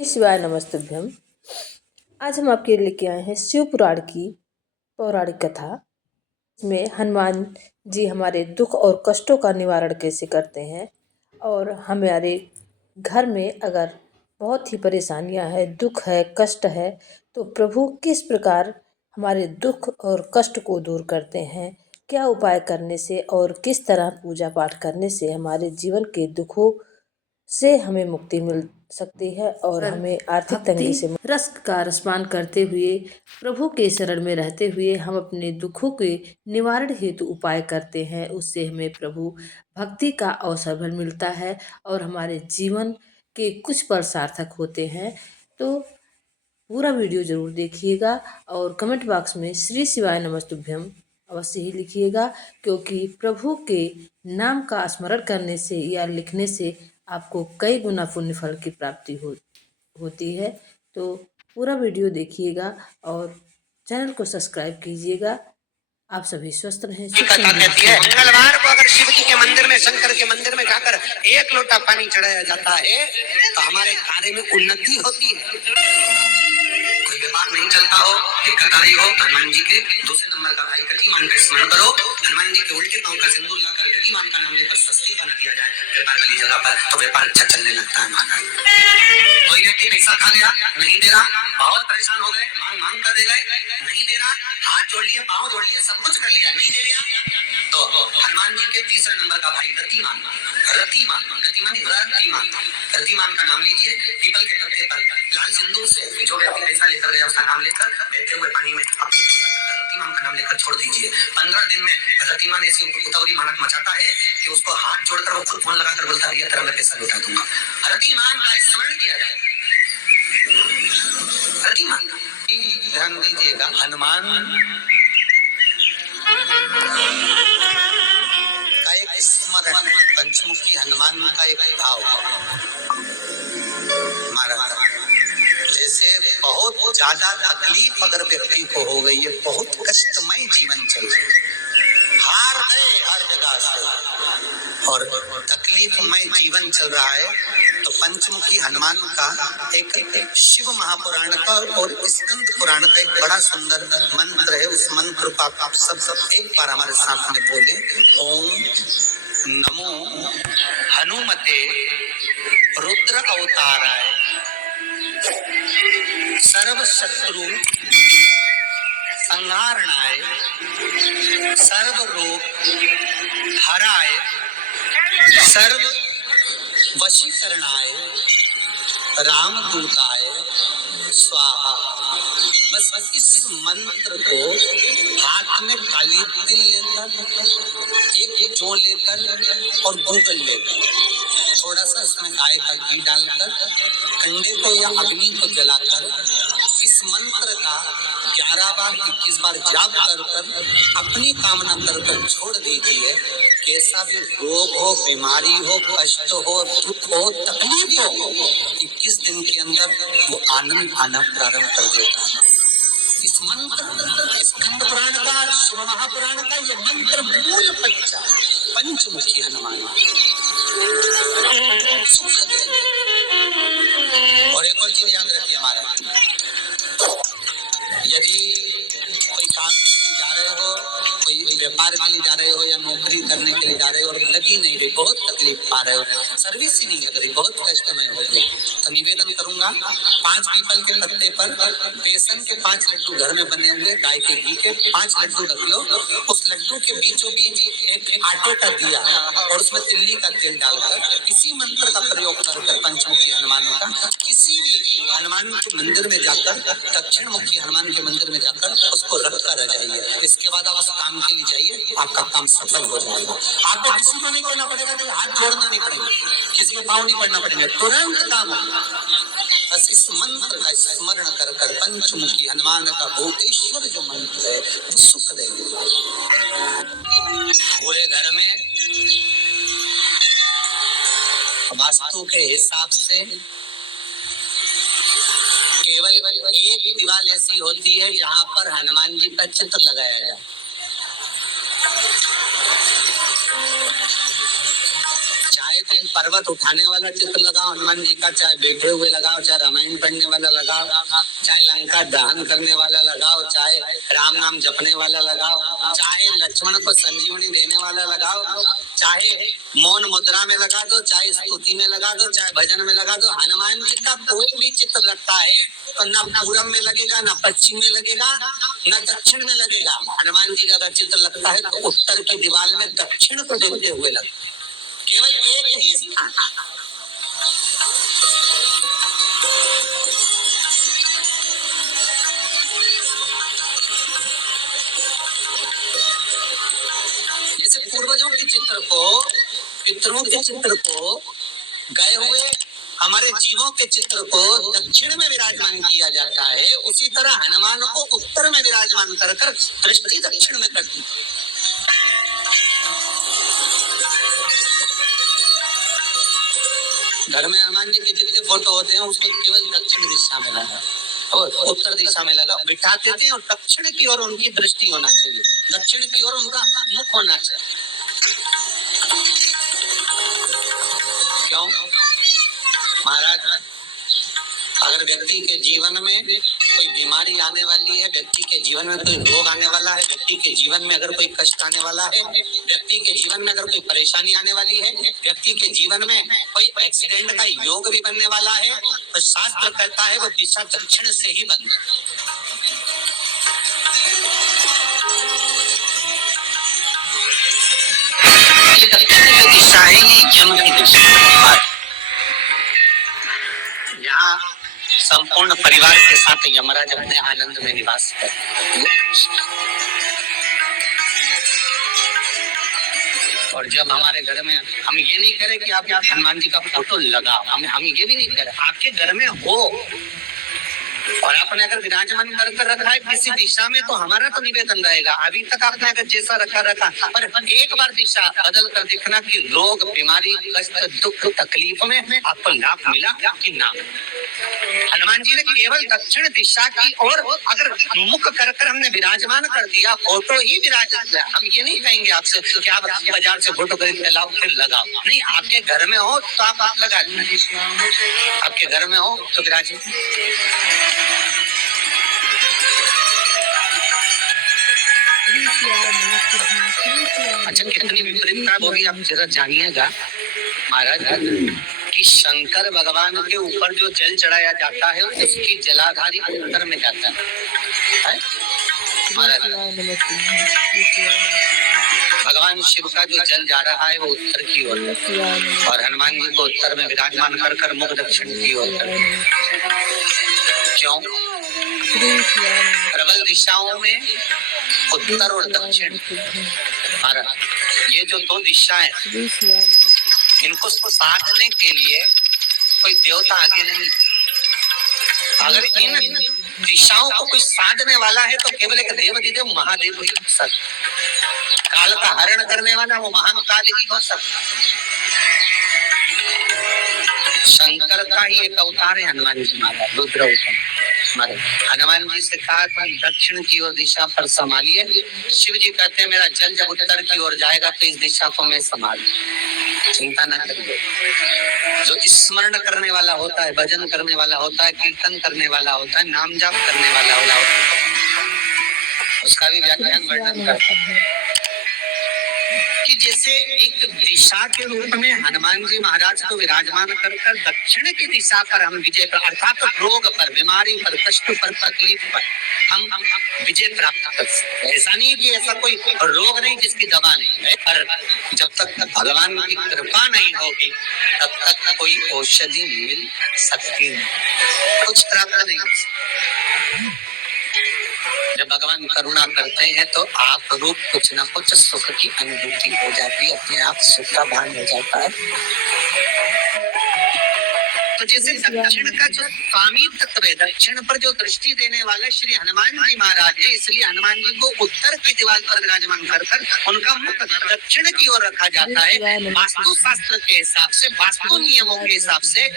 शिवाय नमस्तुभ्यम। आज हम आपके लिए लेके आए हैं शिव पुराण की पौराणिक कथा। इसमें हनुमान जी हमारे दुख और कष्टों का निवारण कैसे करते हैं और हमारे घर में अगर बहुत ही परेशानियां है, दुख है, कष्ट है, तो प्रभु किस प्रकार हमारे दुख और कष्ट को दूर करते हैं, क्या उपाय करने से और किस तरह पूजा पाठ करने से हमारे जीवन के दुखों से हमें मुक्ति मिल सकती है और हमें आर्थिक तंगी से रस का रसपान करते हुए प्रभु के शरण में रहते हुए हम अपने दुखों के निवारण हेतु उपाय करते हैं। उससे हमें प्रभु भक्ति का अवसर मिलता है और हमारे जीवन के कुछ पल सार्थक होते हैं। तो पूरा वीडियो जरूर देखिएगा और कमेंट बॉक्स में श्री शिवाय नमस्तुभ्यम अवश्य ही लिखिएगा, क्योंकि प्रभु के नाम का स्मरण करने से या लिखने से आपको कई गुना पुण्य फल की प्राप्ति होती है। तो पूरा वीडियो देखिएगा और चैनल को सब्सक्राइब कीजिएगा। आप सभी स्वस्थ रहें। कथा कहती है, मंगलवार को अगर शिव जी के मंदिर में, शंकर के मंदिर में जाकर एक लोटा पानी चढ़ाया जाता है तो हमारे कार्य में उन्नति होती है। कोई व्यापार नहीं चलता हो, दिक्कत आ रही हो, हनुमान जी के दूसरे नंबर का भाई गतिमान का स्मरण करो। हनुमान जी के उल्टे पांव का सिंदूर लाकर गतिमान का नाम लेकर सस्ती बना दिया जाए व्यापार वाली जगह पर, तो व्यापार अच्छा चलने लगता है हमारा। कोई व्यक्ति पैसा खा गया, नहीं दे रहा, बहुत परेशान हो गए, मांग मांग कर दे गए, नहीं दे रहा, हाथ जोड़ लिए, पांव जोड़ लिए, सब कुछ कर लिया, नहीं दे रहा, तो हनुमान जी के तीसरे नंबर का भाई रतिमान, रतिमान, गतिमान रतिमान, रतिमान का नाम लीजिए। पीपल के पत्ते पर लाल सिंदूर से जो व्यक्ति पैसा लेकर गया उसका नाम लेकर बहते हुए पानी में अपनी रतिमान का नाम लेकर छोड़ दीजिए। 15 दिन में रतिमान ऐसी उतावली मानक मचाता है कि उसको हाथ जोड़कर वो खुद फोन लगाकर बोलता है, तेरा मैं पैसा लौटा दूंगा। रतिमान का स्मरण किया जाए। रतिमान, ध्यान दीजिएगा, हनुमान का एक स्मरण, पंचमुखी हनुमान का एक भाव महाराज। जैसे बहुत ज्यादा तकलीफ अगर व्यक्ति को हो गई है, बहुत कष्टमय जीवन चल रहा है, हार गए हर जगह से और तकलीफमय जीवन चल रहा है, तो पंचमुखी हनुमान का एक शिव महापुराण का और स्कंद पुराण का एक बड़ा सुंदर मंत्र है। उस मंत्र को आप सब एक बार हमारे सामने बोले। ओम नमो हनुमते रुद्र अवताराय सर्व शत्रु संहारणाय सर्व रोग हराय सर्व वशीकरणाय रामदूताय स्वाहा। बस इस मंत्र को हाथ में काली तिल लेकर, एक जौ लेकर और गूगल लेकर, थोड़ा सा इसमें गाय का घी डालकर कंडे को या अग्नि को जलाकर इस मंत्र का 11 बार 21 बार जाप कर अपनी कामना कर छोड़ दीजिए। कैसा भी रोग हो, बीमारी हो, कष्ट हो, दुख हो, तकलीफ हो, 21 दिन के अंदर वो आनंद आना प्रारंभ कर देता है। इस मंत्र, स्कंद पुराण का, शिव महापुराण का ये मंत्र मूल बच्चा पंचमुखी हनुमान सुख दे। और एक और चीज याद रखिए हमारा, यदि कोई काम के लिए जा रहे हो, कोई व्यापार के लिए जा रहे हो या नौकरी करने के लिए जा रहे हो और लगी नहीं रही, बहुत तकलीफ पा रहे हो, सर्विस ही नहीं लग रही, बहुत कष्टमय हो गया, तो निवेदन करूंगा 5 पीपल के पत्ते पर बेसन के 5 लड्डू घर में बने हुए, गाय के घी के 5 लड्डू रख लो। उस लड्डू के बीचों बीच एक आटे का दिया और उसमें तिल्ली का तेल डालकर इसी मंत्र का प्रयोग कर पंचमुखी हनुमान का किसी भी हनुमान के मंदिर में जाकर, दक्षिण मुखी हनुमान के मंदिर में जाकर उसको रख कर आ जाइए। इसके बाद आप उस काम के लिए जाइए, आपका काम सफल हो जाएगा। आपको किसी को नहीं करना पड़ेगा, तो हाथ जोड़ना नहीं पड़ेगा, किसी को पाँव नहीं पड़ना पड़ेगा, तुरंत काम होगा। बस इस मंत्र का स्मरण कर कर पंचमुखी हनुमान का भूतेश्वर जो मंत्र है वो सुख देगा। पूरे घर में वास्तु के हिसाब से केवल एक दीवार ऐसी होती है जहां पर हनुमान जी का चित्र लगाया जाए। चाहे तो पर्वत उठाने वाला चित्र लगाओ हनुमान जी का, चाहे बैठे हुए लगाओ, चाहे रामायण पढ़ने वाला लगाओ, चाहे लंका दहन करने वाला लगाओ, चाहे राम नाम जपने वाला लगाओ, चाहे लक्ष्मण को संजीवनी देने वाला लगाओ, चाहे मौन मुद्रा में लगा दो, चाहे स्तुति में लगा दो, चाहे भजन में लगा दो। हनुमान जी का कोई भी चित्र लगता है तो न पूरब में लगेगा, न पश्चिम में लगेगा, न दक्षिण में लगेगा। हनुमान जी का अगर चित्र लगता है तो उत्तर की दीवार में दक्षिण को देखते हुए लगता है, केवल एक ही स्थान। जैसे पूर्वजों के चित्र को, पितरों के चित्र को, गए हुए हमारे जीवों के चित्र को दक्षिण में विराजमान किया जाता है, उसी तरह हनुमान को उत्तर में विराजमान कर कर दृष्टि दक्षिण में कर दी। घर में हनुमान जी के जितने फोटो होते हैं उसको केवल दक्षिण दिशा में लगा और उत्तर दिशा में लगा बिठाते थे, और दक्षिण की ओर उनकी दृष्टि होना चाहिए, दक्षिण की ओर उनका मुख होना चाहिए। क्यों महाराज? अगर व्यक्ति के जीवन में कोई बीमारी आने वाली है, व्यक्ति के जीवन में कोई रोग आने वाला है, व्यक्ति के जीवन में अगर कोई कष्ट आने वाला है, व्यक्ति के जीवन में अगर कोई परेशानी आने वाली है, व्यक्ति के जीवन में कोई एक्सीडेंट का योग भी बनने वाला है, तो शास्त्र कहता है वो दिशा दक्षिण से ही बनना। ये दक्षिण जो दिशा है ये यम की दिशा है। यहाँ संपूर्ण परिवार के साथ यमराज अपने आनंद में निवास करते हैं। और जब हमारे घर में हम ये नहीं करें कि आप हनुमान जी का फोटो लगाओ, हम ये भी नहीं करें, आपके घर में हो और आपने अगर विराजमान कर रखा है किसी दिशा में तो हमारा तो निवेदन रहेगा, अभी तक आपने अगर जैसा रखा पर एक बार दिशा बदल कर देखना कि रोग, बीमारी, कष्ट, दुख, तकलीफ में आपको लाभ मिला कि ना। हनुमान जी ने केवल दक्षिण दिशा की ओर अगर मुख कर हमने विराजमान कर दिया, फोटो ही विराजमान। हम ये नहीं कहेंगे आपसे कि आप बाजार से फोटो खरीद के लाओ फिर लगाओ, नहीं, आपके घर में हो तो आप लगा, आपके घर में हो तो विराजमान। अच्छा, कितनी विपरीतता होगी आप जरा जानिएगा महाराज कि शंकर भगवान के ऊपर जो जल चढ़ाया जाता है उसकी जलाधारी उत्तर में जाता है महाराज। भगवान शिव का जो जल जा रहा है वो उत्तर की ओर और हनुमान जी को उत्तर में विराजमान कर मुख दक्षिण की ओर। क्यों? प्रबल दिशाओं में उत्तर और दक्षिण, ये जो दो दिशाएं, इनको साधने के लिए कोई देवता आगे नहीं। अगर इन दिशाओं को कोई साधने वाला है तो केवल एक देव महादेव ही हो सकता। काल का हरण करने वाला वो महान काल ही हो सकता। शंकर का ही एक अवतार है हनुमान जी महाराज, रुद्र अवतार। हनुमान जी से कहा तुम दक्षिण की ओर दिशा पर संभालिए। शिव जी कहते हैं मेरा जल जब उत्तर की ओर जाएगा तो इस दिशा को मैं संभाल, चिंता न करिए। जो स्मरण करने वाला होता है, भजन करने वाला होता है, कीर्तन करने वाला होता है, नाम जाप करने वाला होता है, उसका भी व्याख्यान वर्णन करता है कि जैसे एक दिशा के रूप में हनुमान जी महाराज को विराजमान कर दक्षिण की दिशा पर हम विजय पर, अर्थात रोग पर, बीमारी पर, कष्ट पर, तकलीफ पर हम विजय प्राप्त कर सकते हैं। ऐसा नहीं कि ऐसा कोई रोग नहीं जिसकी दवा नहीं है, पर जब तक भगवान की कृपा नहीं होगी तब तक कोई औषधि मिल सकती नहीं, कुछ प्राप्त नहीं हो सकता। जब भगवान करुणा करते हैं तो आप रूप कुछ न कुछ सुख की अनुभूति हो जाती है, अपने आप सुख का भान हो जाता है। तो जैसे दक्षिण का जो स्वामी तत्व है, दक्षिण पर जो दृष्टि देने वाले श्री हनुमान जी महाराज है, इसलिए हनुमान जी को उत्तर की दीवार पर विराजमान कर उनका मुख दक्षिण की ओर रखा जाता है। वास्तु शास्त्र के हिसाब से, वास्तु नियमों के हिसाब से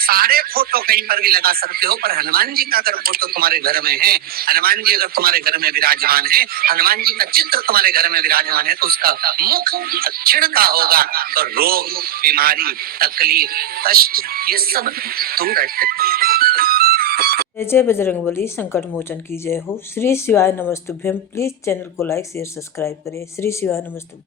सारे फोटो कहीं पर भी लगा सकते हो, पर हनुमान जी का अगर फोटो तुम्हारे घर में है, हनुमान जी अगर तुम्हारे घर में विराजमान है, हनुमान जी का चित्र तुम्हारे घर में विराजमान है, तो उसका मुख दक्षिण का होगा, तो रोग, बीमारी, तकलीफ, कष्ट ये सब दूर हटते। जय जय बजरंगबली, संकट मोचन की जय हो। श्री शिवाय नमस्तुभ्यम। प्लीज चैनल को लाइक शेयर सब्सक्राइब करें। श्री शिवाय नमस्तुभ्यम।